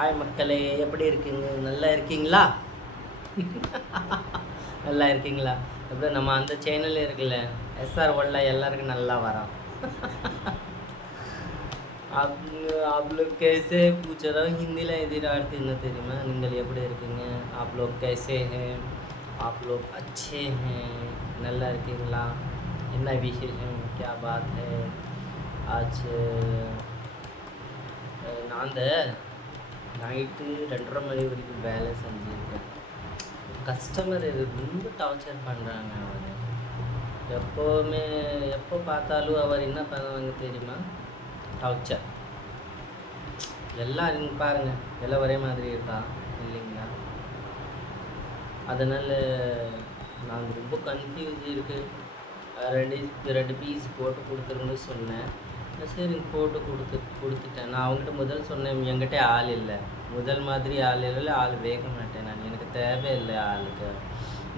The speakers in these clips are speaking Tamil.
ஹாய் மக்களே எப்படி இருக்கீங்க நல்லா இருக்கீங்களா நல்லா இருக்கீங்களா அப்புறம் நம்ம அந்த சேனல் இருக்குல்ல எஸ்ஆர் ஒல்ல எல்லாருக்கும் நல்லா வரோம் आप आप लोग कैसे पूछ रहा हूँ हिंदी ला எதிரார்த்து என்ன தெரியுமா நீங்கள் எப்படி இருக்கீங்க आप लोग कैसे हैं आप लोग अच्छे हैं நல்லா இருக்கீங்களா என்ன விசேஷம் क्या बात है आज அஹ், நான் அந்த நைட்டு ரெண்டரை மணி வரைக்கும் வேலை செஞ்சுருக்கேன். கஸ்டமர் ரொம்ப டார்ச்சர் பண்ணுறாங்க அவர். எப்போவுமே எப்போ பார்த்தாலும் அவர் என்ன பண்ணுவாங்க தெரியுமா? டார்ச்சர் எல்லாம் பாருங்கள் எல்லாம் ஒரே மாதிரி இருக்கா? இல்லைங்களா? அதனால் நான் ரொம்ப கன்ஃபியூஸ் இருக்குது ரெண்டு ரெண்டு பீஸ் போட்டு கொடுத்துருன்னு சொன்னேன். சரிங்க போட்டு கொடுத்து கொடுத்துட்டேன். நான் அவங்ககிட்ட முதல் சொன்னேன் என்கிட்ட ஆள் இல்லை. முதல் மாதிரி ஆள் இல்லை ஆள் வேக மாட்டேன் நான். எனக்கு தேவையில்லை ஆளுக்கு.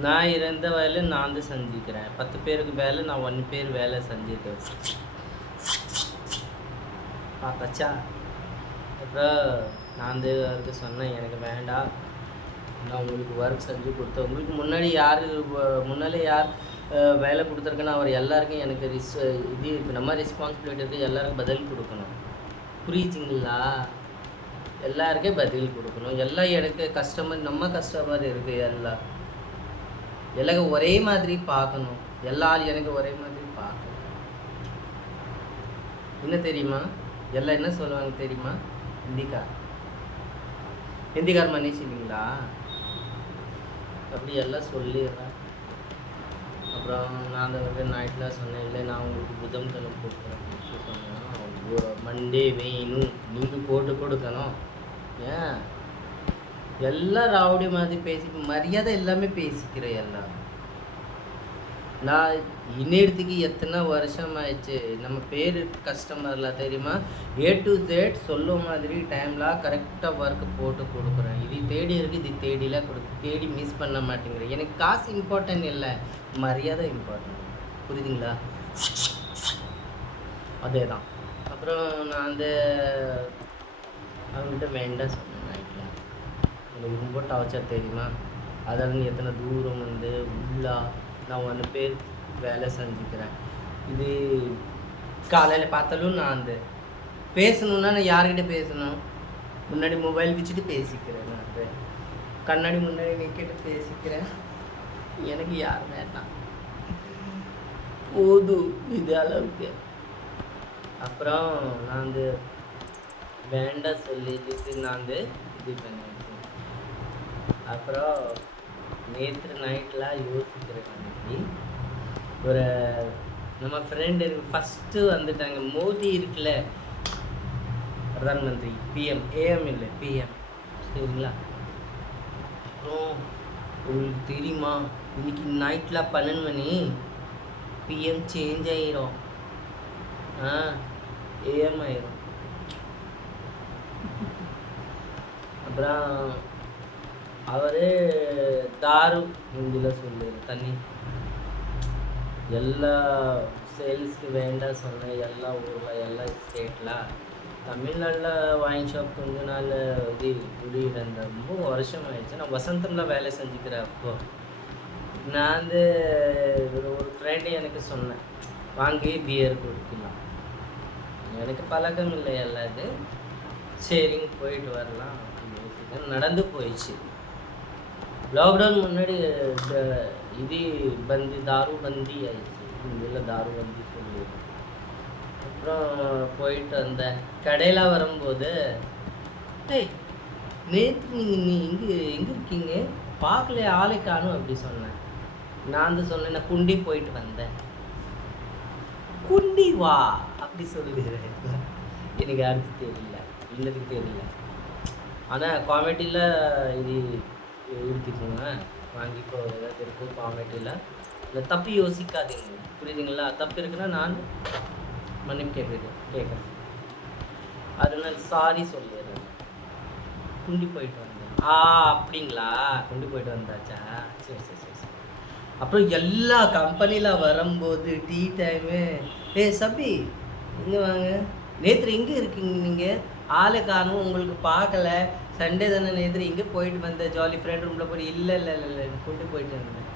நான் இருந்த வேலை நான் தான் செஞ்சுக்கிறேன் பத்து பேருக்கு வேலை நான் ஒன்று பேர் வேலை செஞ்சுருக்கேன். பார்த்தாச்சா அப்புறம் நான் தேவருக்கு சொன்னேன் எனக்கு வேண்டாம். நான் உங்களுக்கு ஒர்க் செஞ்சு கொடுத்தேன். உங்களுக்கு முன்னாடி யார் முன்னாடி யார் வேலை கொடுத்துருக்கேன்னு அவர் எல்லாருக்கும் எனக்கு ரிஸ் இது இருக்குது நம்ம ரெஸ்பான்சிபிலிட்டி இருக்குது எல்லாருக்கும் பதில் கொடுக்கணும். புரியுதுங்களா? எல்லாருக்கும் பதில் கொடுக்கணும். எல்லா எனக்கு கஸ்டமர் நம்ம கஸ்டமர் இருக்குது எல்லாம் எல்லாருக்கும் ஒரே மாதிரி பார்க்கணும். எல்லா ஆள் எனக்கு ஒரே மாதிரி பார்க்கணும். என்ன தெரியுமா? எல்லாம் என்ன சொல்லுவாங்க தெரியுமா? ஹிந்திக்கார் ஹிந்திக்கார் மன்னிச்சிங்களா அப்படி எல்லாம் சொல்லிடுறேன். அப்புறம் நான் அந்த வந்து நைட்டில் சொன்னேன் இல்லை நான் உங்களுக்கு புதன்கிழமை கொடுக்குறேன். சொன்னேன். மண்டே வேணும். நீங்கள் போட்டு கொடுக்கணும். ஏன்? எல்லாம் ராவடி மாதிரி பேசி மரியாதை எல்லாமே பேசிக்கிறேன் எல்லாம். நான் இன்னத்துக்கு எத்தனை வருஷம் ஆயிடுச்சு நம்ம பேர் கஸ்டமரில் தெரியுமா? ஏ டு ஜெட் சொல்ல மாதிரி டைம்லாம் கரெக்டாக ஒர்க்கு போட்டு கொடுக்குறேன். இது தேடி இருக்குது இது தேடிலாம் கொடு தேடி மிஸ் பண்ண மாட்டேங்கிறேன். எனக்கு காசு இம்பார்ட்டன்ட் இல்லை. மரியாதை இம்பார்ட்டன்ட் புரியுதுங்களா? அதே தான் அப்புறம் நான் அந்த அவங்ககிட்ட வேண்டாம் சொன்னேன் நைட்டில் எனக்கு ரொம்ப டார்ச்சர் தெரியுமா? அதில் எத்தனை தூரம் வந்து உள்ளா நான் ஒன்று பேர் வேலை செஞ்சுக்கிறேன். இது காலையில் பார்த்தாலும் நான் அந்த பேசணுன்னா நான் யார்கிட்ட பேசணும்? முன்னாடி மொபைல் வச்சுட்டு பேசிக்கிறேன் நான் அது. கண்ணாடி முன்னாடி நிற்கிட்டு பேசிக்கிறேன். எனக்கு யார் வேண்டாம் போதும் இது அளவுக்கு. அப்புறம் நான் வந்து வேண்டாம் சொல்லிட்டு நான் வந்து இது பண்ணேன் அப்புறம் நேற்று நைட்லாம் யோசிக்கிறேன் அன்னைக்கு. ஒரு நம்ம ஃப்ரெண்டு ஃபஸ்ட்டு வந்துட்டாங்க. மோடி இருக்குல்ல? பிரதான் மந்திரி பிஎம் ஏஎம் இல்லை பிஎம் சரிங்களா? அப்புறம் உங்களுக்கு தெரியுமா? இன்னைக்கு நைட்டில் பன்னெண்டு மணி. பிஎம் சேஞ்ச் ஆயிரும். ஆ ஏஎம் ஆயிரும். அப்புறம் அவர் தாரு ஹிந்தியில் சொல்லு தண்ணி. எல்லா சேல்ஸ்க்கு வேண்டாம் சொன்னேன் எல்லா ஊரில் எல்லா ஸ்டேட்டில் தமிழ்நாட்டில் வாங்கி ஷாப் கொஞ்ச நாள் இது குடியிருந்த ரொம்ப வருஷம் ஆயிடுச்சு நான் வசந்தமில் வேலை செஞ்சுக்கிறேன் அப்போது நான் வந்து ஒரு ஃப்ரெண்டு எனக்கு சொன்னேன் வாங்கி பியர் குடிக்கலாம். எனக்கு பழக்கம் இல்லை எல்லாது சரிங்க போயிட்டு வரலாம் அப்படின்னு நடந்து போயிடுச்சு. லாக்டவுன் முன்னாடி இது பந்தி தாரு பந்தி ஆயிடுச்சு. இந்தியில் தாரு பந்தி சொல்லிடுறோம் அப்புறம் போயிட்டு வந்தேன். கடையில் வரும்போது டேய் நேற்று நீங்கள் நீ எங்கே எங்கே இருக்கீங்க? பார்க்கல ஆளை காணும் அப்படி சொன்னேன். நான் வந்து சொன்னேன் நான் குண்டி போயிட்டு வந்தேன். குண்டி வா அப்படி சொல்லுறேன் எனக்கு அடுத்து தெரியல இல்லதுக்கு தெரியல. ஆனால் காமெடியில் இது உடுத்திக்கோங்க. வாங்கிக்கோ ஏதாவது இருக்கும் காமெடியில் இல்லை தப்பு யோசிக்காதீங்க. புரியுதுங்களா? தப்பு இருக்குன்னா நான் மன்னிப்பு கேட்குறேன் கேட்குறேன். அதனால சாரி சொல்லிடுறேன். குண்டி போயிட்டு வந்தேன். ஆ அப்படிங்களா? குண்டி போயிட்டு வந்தாச்சா? சரி சரி சரி. அப்புறம் எல்லா கம்பெனியில் வரும்போது டீ டைமு ஏ சபி இங்கே வாங்க. நேற்று எங்கே இருக்கீங்க நீங்கள் ஆளை காணும் உங்களுக்கு பார்க்கல. சண்டே தானே நேற்று இங்கே போயிட்டு வந்தேன் ஜாலி ஃப்ரெண்ட் ரூமில் போய் இல்லை இல்லை இல்லை இல்லை குண்டி போயிட்டு இருந்தேன்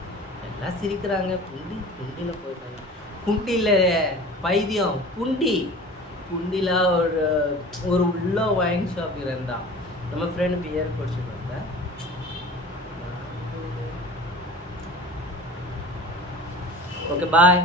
எல்லாம் சிரிக்கிறாங்க. குண்டி குண்டியில் போயிட்டாங்க. குண்டியில் பைத்தியம். குண்டி குண்டியில் ஒரு ஒரு உள்ள ஒயின் ஷாப் இருந்தான். நம்ம ஃப்ரெண்டு பியர் குடிச்சிட்டு வந்தேன் ஓகே பாய்